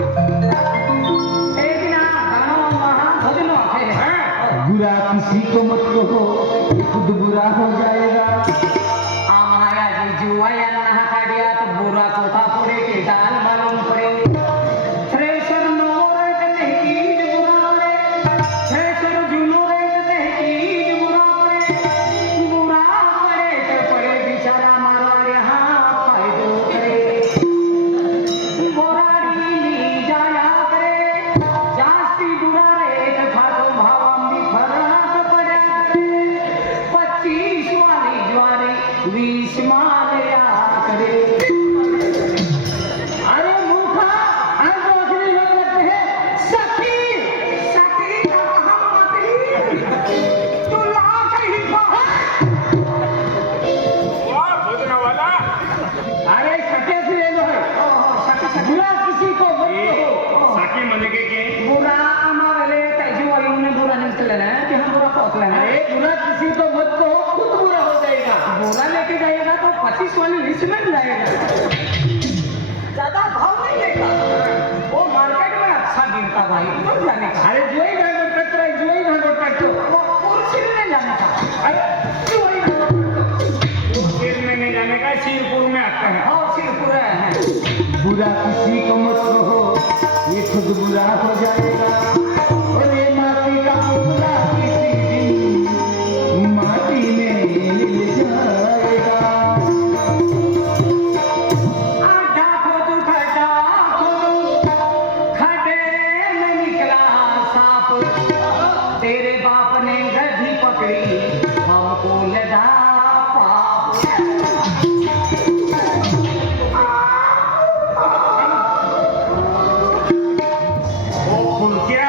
एक ना गाना महाभजन है। बुरा किसी को मत कहो, ये खुद बुरा हो जाएगा। आम्हाला जी जुवायांना काढ्यात बुरा चौथा पुढे के दाल मालूम पडे थ्रेशर नवो रेट नहीं की बुरा पडे थ्रेशर जुनो रेट नहीं की बुरा पडे तर पडे बिचारा मारवाडे हा फायदो करे बोराडी जाया करे जास्ती बुरा रेट खातो भावांनी फरक पड्या 25 वाली ज्वारी 20 मालया करे। अरे मूर्खा हम तो असली लोग लगते हैं सखी सखी का हम मती तू लाख ही खा। वाह भोजनावाला अरे सखे से ले लो है बुरा किसी को मत कहो। साकी म्हणजे के बुरा हमारे कैसी वालों ने बुरा नहीं चलना है कि हम बुरा पहुंचना है। बुरा किसी को मत कहो खुद बुरा हो जाएगा। बुरा लेके जाएगा तो 25 वाली लिस्ट में जाएगा। ज्यादा भाव नहीं लेगा वो मार्केट में अच्छा गिरता भाई तो जाने का। अरे जो ही भागवत करता है जो ही भागवत करता है वो कुर्सी में जाने का। अरे जो ही सिर में नहीं जाने का सिरपुर में आता है। हाँ सिर्फ है। बुरा किसी को मत कहो, ये खुद बुरा हो जाएगा। और ये माटी का टुकड़ा किसी दिन माटी में मिल जाएगा। आधा खोदू खड्डा खोदू खड्डे में निकला सांप तेरे बाप ने गधी पकड़ी हमको लदा पाप। ओ फुलक्या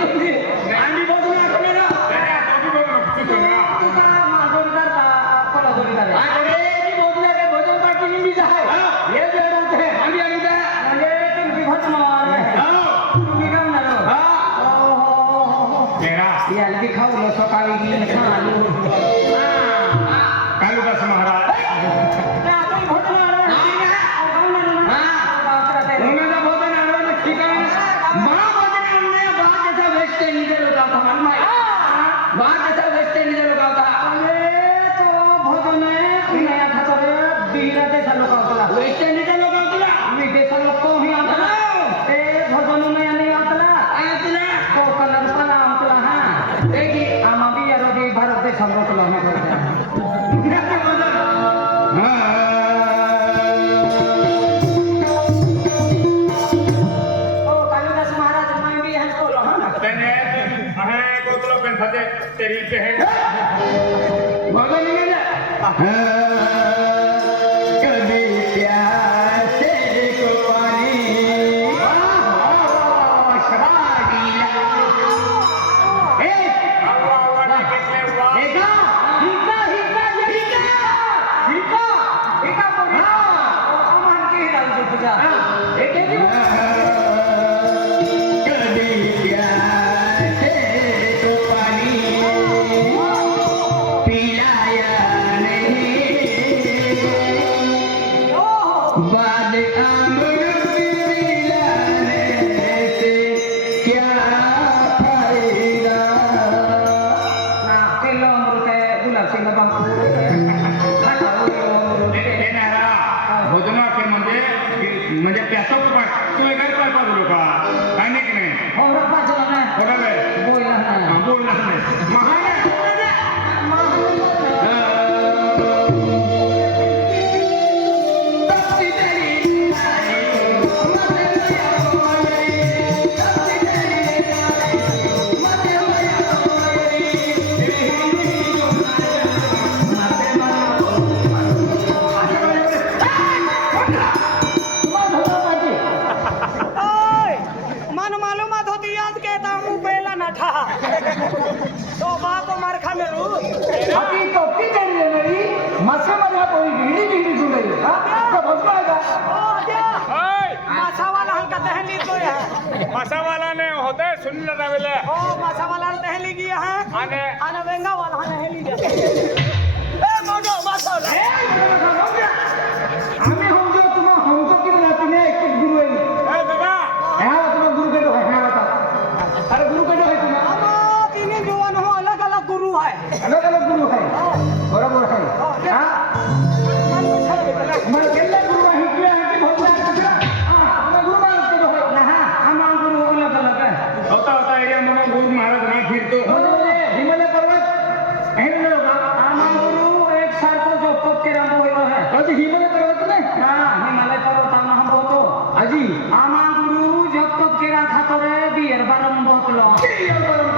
तुम्ही अंडी बघून आठवलेला तुझा मागोरीदार का कोल्हापुरीदार आहे? अरे मी बोलले ते भजन पार्टी मी जाय हे वेळ होते अंडी अंडी म्हणजे तुम्ही भजन तुम्ही काम ना याला की खाऊ सकाळी कालिदास महाराज तेरी बहन कभी प्यासे को पानी बाद अमृत पिलाने से क्या फायदा केलं अमृत आहे गुलाब सिंग भोजना के म्हणजे त्याचा तू एका पाय पाजलो का अनेक नाही हो पाचलं नाही बरोबर आहे बोलला नाही बोलला नाही महान तो बाप मार खा मेरू अति कपटी तेरी है मेरी मस्से मजा कोई भीड़ी भीड़ी सुन रही है तो बदला आएगा मासा वाला हल्का दहली तो है मासा वाला ने होते सुन लेता वेले ओ मासा वाला दहली गया है आने आने वेंगा वाला दहली गया ए मोटो मासा हमें हम जो की बनाती है एक गुरु है ए दादा यहाँ तुम्हें गुरु के तो है यहाँ बता अरे गुरु के तो है तुम्हें तीन जवान हो अलग अलग गुरु है अलग गुरु है बराबर है हाँ मैं केला गुरु है क्या है कि भगवान का गुरु मानते तो है ना हमारा गुरु अलग अलग है होता एरिया में गुरु महाराज ना फिरतो हिमालय पर्वत हिमालय हमारा गुरु एक साल को जो पक के रंग हुआ है अजी हिमालय पर्वत में हाँ हिमालय पर्वत हम बहुत अजी हमारा गुरु जब तक के रखा तो रे बियर बारम बहुत लो अरे बियर बारम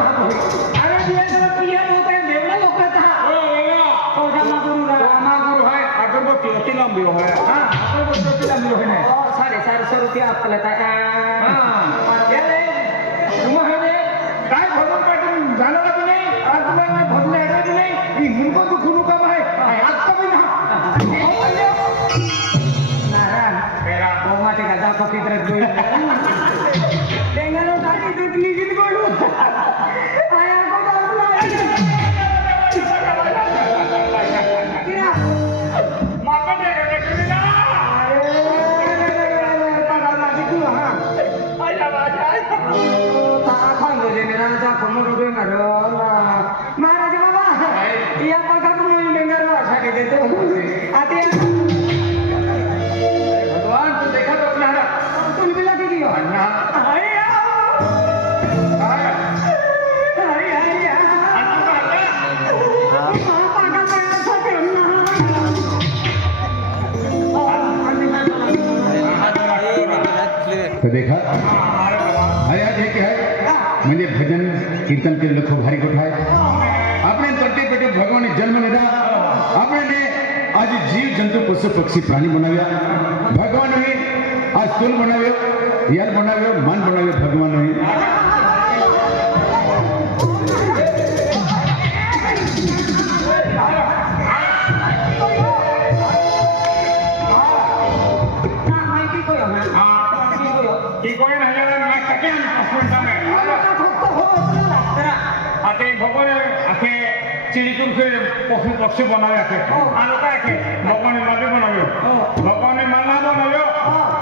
पियर होता है देवड़ा लोग कहता है तो हमारा गुरु है अगरबत्ती अति लंबी है हाँ अगरबत्ती अति लंबी है और 450 रुपया आपको लेता है तुम है रे काय भजन पाठून झालं का नाही आज तुम्हाला भजन आहे की नाही ही मुलगा तू खुनू काम आहे आज का पण नारायण मेरा बोमा ते गदा को किधर गोई बेंगलो गाड़ी दुखनी गिन गोलू आया को बाबला किरा माता दे रे किना पगार लागी तू हां आया बाजा तारा खान दे मेरा जा कमर उड़े मारो महाराज बाबा या पगार को बेंगलो आशा के देते आते भगवान तू देखा तो अपना तुम भी लगी दियो अन्ना अरे आया अरे अरे पागा पागा सब तो देखा अरे आज एक है म्हणजे भजन कीर्तन के लोग भारी उठाए अपने तटे पेटे भगवान ने जन्म लिया अपने ने आज जीव जंतु पशु पक्षी प्राणी बनाव्या भगवान ने आज तुल बनाव्यो यार बनाव्यो मान बनाव्यो भगवान ने चिड़ितून से पक्षी बनावे आखे आणि काय के भगवान माले बनावे भगवान माला बनावे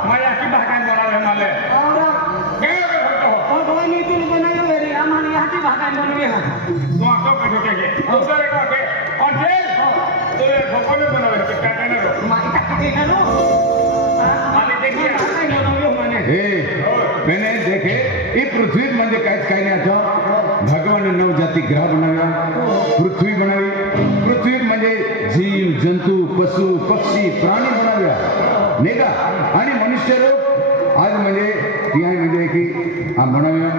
माया की भागान बनावे माले काय करतो भगवान तुल बनायो रे आम्हाला याची भागान बनवे हा तू आता कसे के दुसरे का के और जे तो भगवान बनावे ते काय काय रो माई टाके ना माले देखिए काय बनवयो माने हे मैंने देखे ये पृथ्वी म्हणजे काहीच काही नाही आता भगवान नवजाती ग्रह बनाव्या पृथ्वी बनावी पृथ्वी म्हणजे जीव जंतू पशु पक्षी प्राणी बनाव्या नाही का आणि मनुष्य रोग आज म्हणजे ती आहे म्हणजे की हा बनाव्या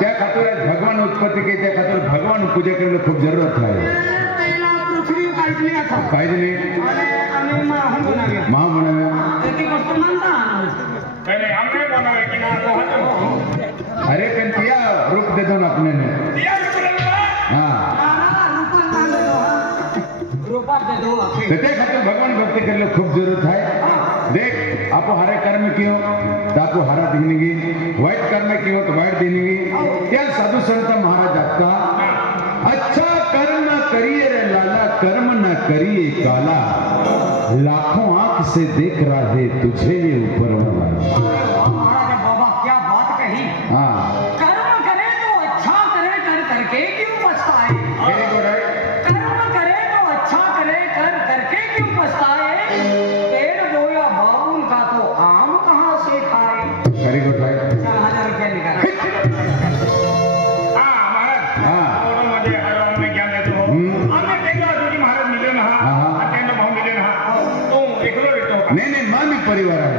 त्या खातर भगवान उत्पत्ती के त्या खातर भगवान पूजा करणं खूप जरूरत आहे पहिला पृथ्वी काढली आता पाहिजे नाही आणि आम्ही माहून बनावे महा बनाव्या एक गोष्ट म्हणता पहले हमने बनावे की ना तो हाथ अरे पण तिया रूप देतो ना आपल्याने दिया रुपया हा रूपात दे दो तर त्या खातर भगवान भक्ती करणं खूप जरूरत आहे देख आपो हरे कर्म कियो तो आपको हरा देनेगी वाइट कर्म कियो तो वाइट देनेगी क्या साधु संत महाराज आपका अच्छा कर्म करिए रे लाला कर्म न करिए काला लाखों आंख से देख रहा है तुझे ये ऊपर वाला महाराज बाबा क्या बात कही हाँ कर्म करे तो अच्छा करे कर करके क्यों पछताए वेरी गुड है कर्म करे तो अच्छा करे कर करके क्यों पछताए पेड़ बोया बाबुल का तो आम कहाँ से खाए वेरी गुड है 4000 रुपया निकाला हां महाराज हाँ और मुझे हरवान में ज्ञान देते हो हमने देखा तुझी महाराज मिले ना अटेंड भाव मिले ना तो एकलो येतो का नहीं नहीं माँ भी परिवार है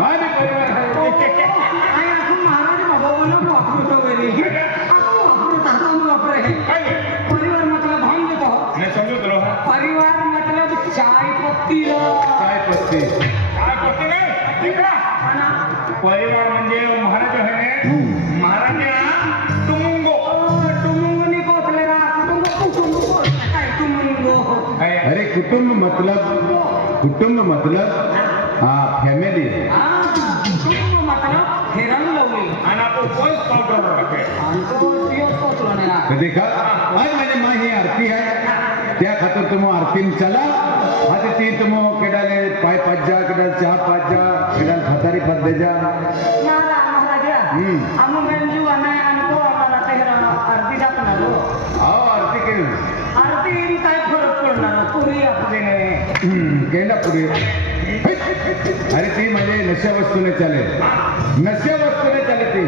माँ भी परिवार है आणि आपण महाराज बाबांना वापरतो वेळी आपण वापरत आपण वापरे है काय परिवार मतलब हम देतो मैं समझो तो परिवार मतलब चाय पत्ती चाय पत्ती काय करते नाही तिकडा परिवार म्हणजे महाराज आहे महाराज तुमुंगो टुमुंगनी कोतलेरा कुटुंब काय टुमुंगो अरे कुटुंब मतलब हाँ फैमिली कुटुंब मतलब हिरण लवली आणि आपण कोण पावडर टाके आणि तो दिवस पोचलो नाही तो देखा आज मैंने माँ ही आरती है त्या खातर तुम आरती में चला आज ती तुम केडाले पाय पाच जा केडाल चहा पाच जा केडाल खतारी पद दे जा नारा महाराजा आम्ही गंजू आणि अनुभव आम्हाला तेहरा आरती दाखवणार आओ आरती के आरती काय फरक पडणार पुरी आपले केंडा पुढे अरे ती म्हणजे नशा वस्तूने चाले नशा वस्तूने चाले ती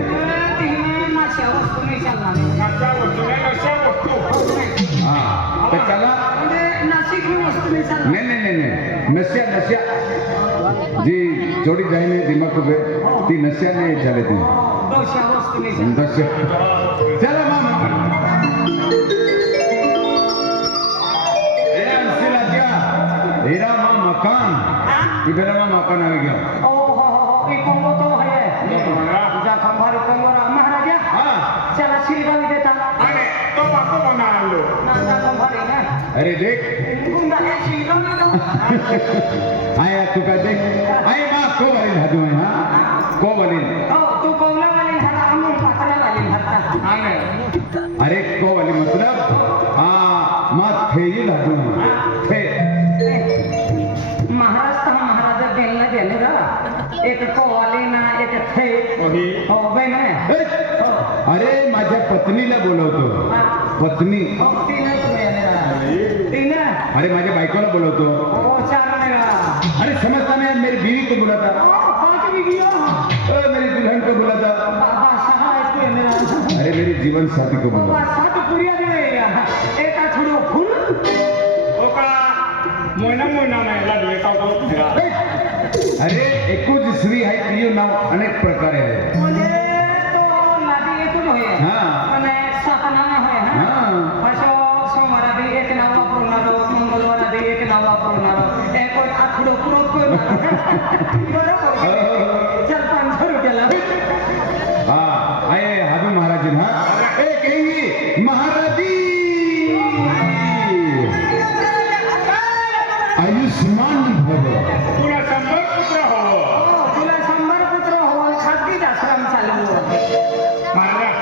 तिने नाश्या वस्तू नाही चालणार नशा वस्तू नाही नशा वस्तू हाँ तो चला म्हणजे नाशिक ही वस्तू नाही चालणार नहीं नहीं नहीं नहीं नशा नशा जी जोड़ी जाने दिमाग को ती नशा नहीं चले ती दोषा वस्तू नाही चालणार नशा चला मामा हेरा माँ मकान इधर माँ मकान आ गया हो एक कोंबो तो है तुझा खंभार कोंबोरा महाराजा हाँ चला शिरगावी देता आणि तो बापू बना आणलो नांदा खंभारी ना अरे देख गुंडा है शिरगावी ना आया तू का देख आई माँ को वाली धादू है हाँ को वाली हो तू कोवला वाली हरा हम पातळा वाली हरता आणि अरे को वाली मतलब हाँ माँ थे ही धादू है थे महाराष्ट्र महाराजा गेलना गेलो रा एक कोवाली ना एक थे ओही हो बहिण आहे अरे माझ्या पत्नीला बोलवतो पत्नी हो तिने तुम्ही तिने अरे माझ्या बायकोला बोलवतो हो चार मेरा अरे समझता नहीं मेरी बीवी को बुलाता पांच भी गया मेरी दुल्हन को बुलाता बाबा सहाय तू मेरा अरे मेरी जीवन साथी को बुलाता बाबा सात पुरिया दे एक आठवडो फुल ओका मोना नाही लागले का तो अरे एकूच स्त्री आहे तियो नाव अनेक प्रकारे आहे म्हणजे तो लादी एकूच होय हा. आणि सात नाव होय हा हा. असं सोमवारादी एक नाव वापरणारो मंगळवारादी एक नाव वापरणारो एक आठवडो पुरत करणार बरोबर चार 500 रुपयाला हा आहे हाबी महाराज ना ए कहेंगी महाराजी आयुष्मान भव तुला शंभर पुत्र हो तुला 100 पुत्र हो खाजगीच आश्रम चालू महाराज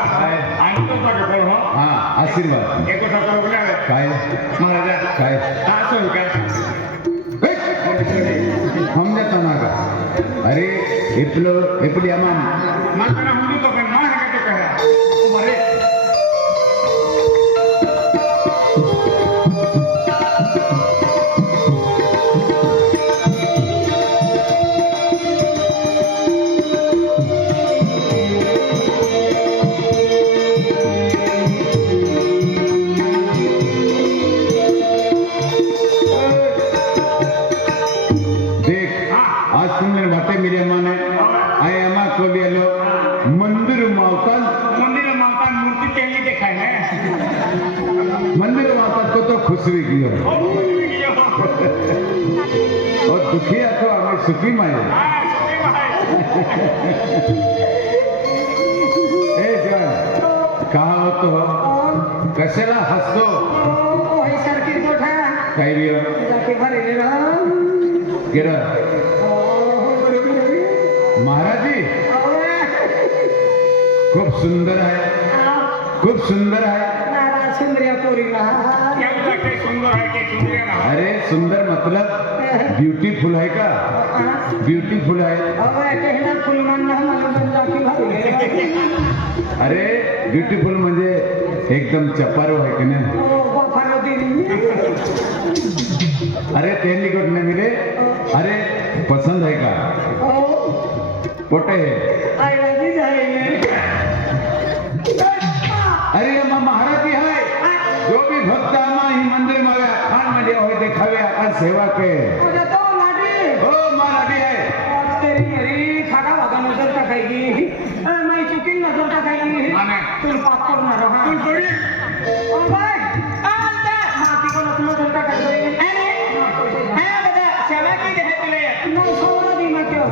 आणि तो का हो हा आशीर्वाद एको सकाळ काय महाराजा काय असं काय हमने तो ना का अरे इपली अमान मात्र हम तो पण मार के कहा अरे देख आज तुमने बातें मेरे माने आए अमा को ले लो मंदिर मावतन मंदिर में माता मूर्ति केली दिखाई है मंदिर मावतन को तो खुश भी किया और दुखी तो हमें सुखी माये ए जान कहा हो तो कशाला हसतो हे सारखी गोठा काय रियो जाके भरेले ना गेरा महाराज जी खूप सुंदर आहे खूप सुंदर आहे नारा सुंदर्या पोरीला क्या लगता है सुंदर है कि सुंदर है ना अरे सुंदर मतलब ब्यूटीफुल है का ब्यूटीफुल है अबे कहना फुलमान ना मला जाके भरेले अरे ब्यूटीफुल म्हणजे एकदम चपारो आहे की नाही ओ बाफारो दिली अरे ते निकट नाही मिले अरे पसंद है का ओ पोटे है आई राजी जाएंगे अरे अम्मा महाराज जी है जो भी भक्त आमा ही मंदिर में आया खान मध्ये होय देखावे आपण सेवा के ओ जातो लाडी ओ महाराज है तेरी मेरी खागा वागा नजर टाकायगी मैं चुकी नजर टाकायगी माने तुम पाप करना रहा तू थोड़ी ओ भाई आलते माती को नजर टाकायगी अरे है दादा सेवा की है तुले नहीं सोना दी मैं क्यों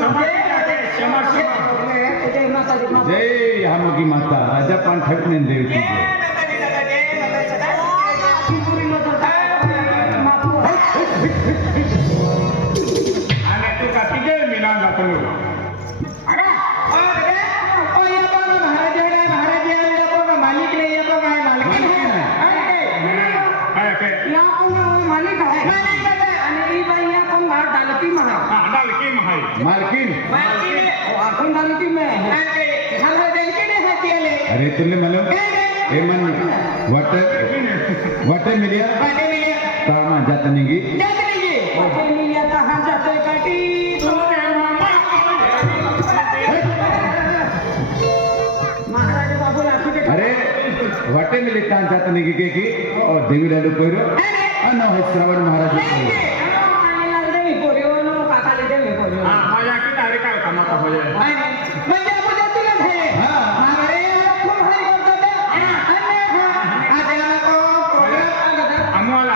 समझ जाके क्षमा जय माता दी माता जय हमकी माता राजा पान ठकने देव की जय पूरी नजर टाकायगी माता आणि तू का तिघे मिळून जातो अरे काय काय डालकी महाई मालकीन अरे तुले मला हे मन वाटे मिलिया तामा जात निगी अरे वाटे मिले तान जात निगी के की और देवी लाडू कोइरो अन हो श्रावण महाराज हा माझ्या की डायरेक्ट काय कामाचा होय आम्हाला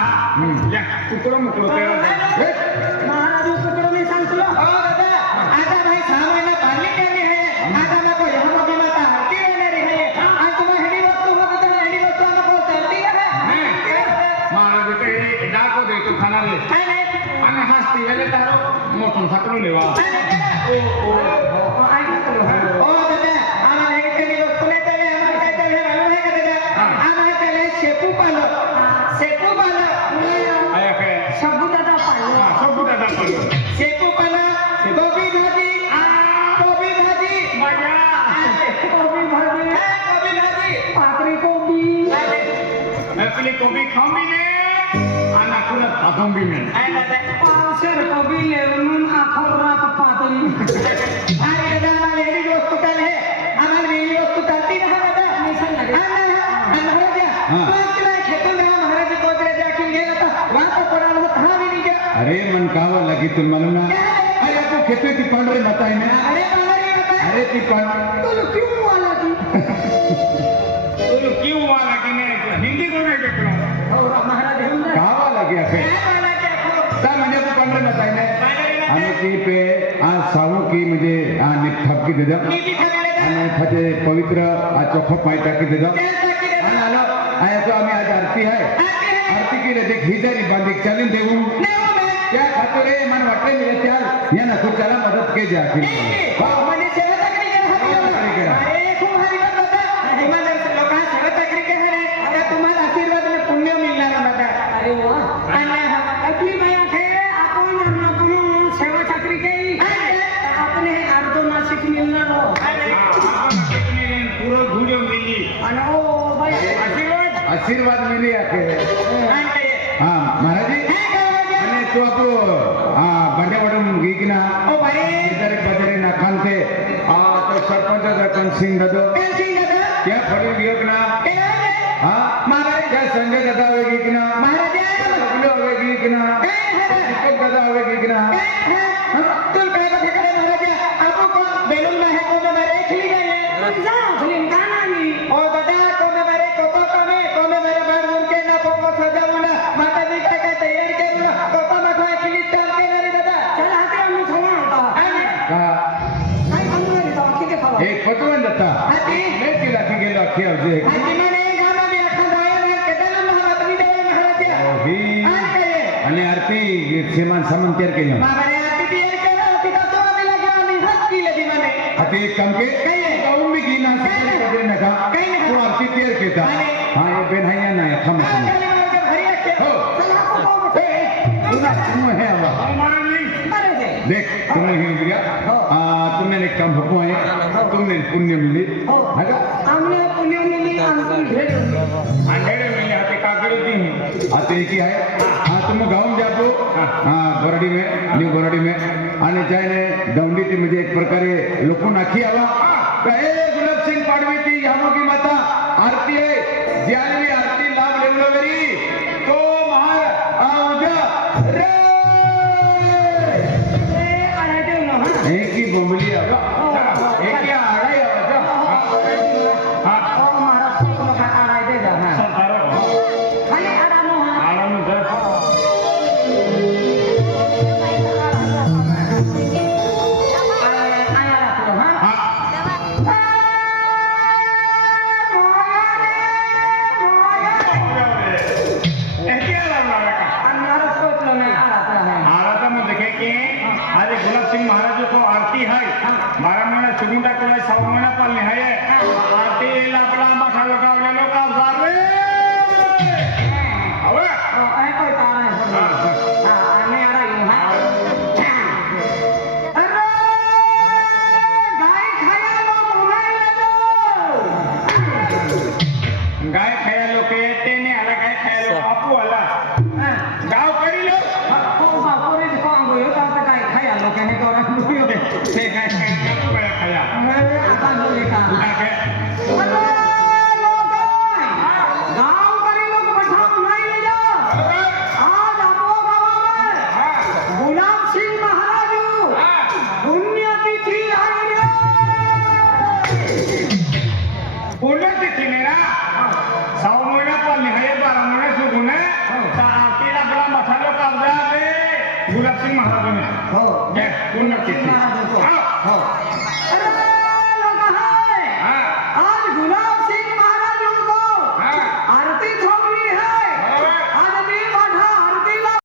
या कुकडं मुकडं तेरा महाराज काही डाको देतो खाणारे आणि हसती याले तारो मोठून साकरून लेवा आया काय शब्दाचा पाहिजे सब दादा पण शेपू पाला गोबी भाजी गोबी भाजी माझ्या गोबी भाजी गोबी भाजी पापडी गोबी आपली कोबी खांबी ने आणि आपण तांबी ने पावसर गोबी लेवून आखो रात पातळी आणि दादा मला ही वस्तू काय आहे आम्हाला ही वस्तू चालती ना दादा मी सांगणार महाराज खेतून महाराज गोदरेज आखून गेला तर वाप पडाल कहा भी नहीं गया अरे मन कावा लगी तुम मालूम ना अरे आपको खेते की पांडरे बताई ना अरे बाबा अरे ती पांड तो क्यों वाला थी तो क्यों वाला कि ने हिंदी को नहीं देखना और महाराज हिंदा कावा लगी आपे वाला क्या को ता म्हणजे तू पांडरे बताई ना आम्ही की पे आज साहू की म्हणजे आणि ठपकी दे दा नीति खगड़े आणि फते पवित्र आ चोखो पाई टाकी दे दा आणि आलो आया तो आम्ही आज आरती आहे आरती की देख हिजारी बांधिक चालीन देऊ क्या खातो रे मन वाटले मी चाल या ना तू चला मदत के जा की म्हणजे सेवा तकरी करा अरे खूप हरी करता हिमालय लोकांना सेवा तकरी करा तुम्हाला आशीर्वाद आशीर्वाद मिली आके हाँ महाराज जी અને તો આપણો બંડાવડમ ગીકના દરેક બજારે ના ખાનતે તો સરપંચ કનસિંહ દાદો ત્યાં ફરી વિયોગના હા મારે ત્યાં સંજય દાદા આવે ગીકના બબલો આવે ગીકના દીપક દાદા આવે ગીકના એક પચવન હતા મેં કેલા કે ગેલો આખી આવજે અને આરતી સેમાન સામન ત્યાર કેનો આતે એક કામ કે કૌમ બી ગીના સકરે નકા તો આરતી ત્યાર કેતા હા એ બેન હૈયા ના ખમ હો तुम है अब देख तुमने ही दिया तुमने एक काम हुआ है तुमने पुण्य मिली हमने पुण्य मिली अंधेरे में आते कागड़ी दी आते की है हाँ तुम गाँव जाओ हाँ बोराडी में न्यू बोराडी में आने जाए दौंडी थी मुझे एक प्रकार लोगों नाखी आवा कहे गुलाब सिंह पाड़वी थी यहाँ की माता आरती है ज्यादा आरती लाभ ले लो मेरी तो महार उजा रे एक ही बोमली आवा एक ही आड़ाई आवा गाय खाया लो के तेने आला गाय खाया लो आपू आला गाव करी लो ते गाय खाया तो गाय खाया आके पुण्यतिथी मेरा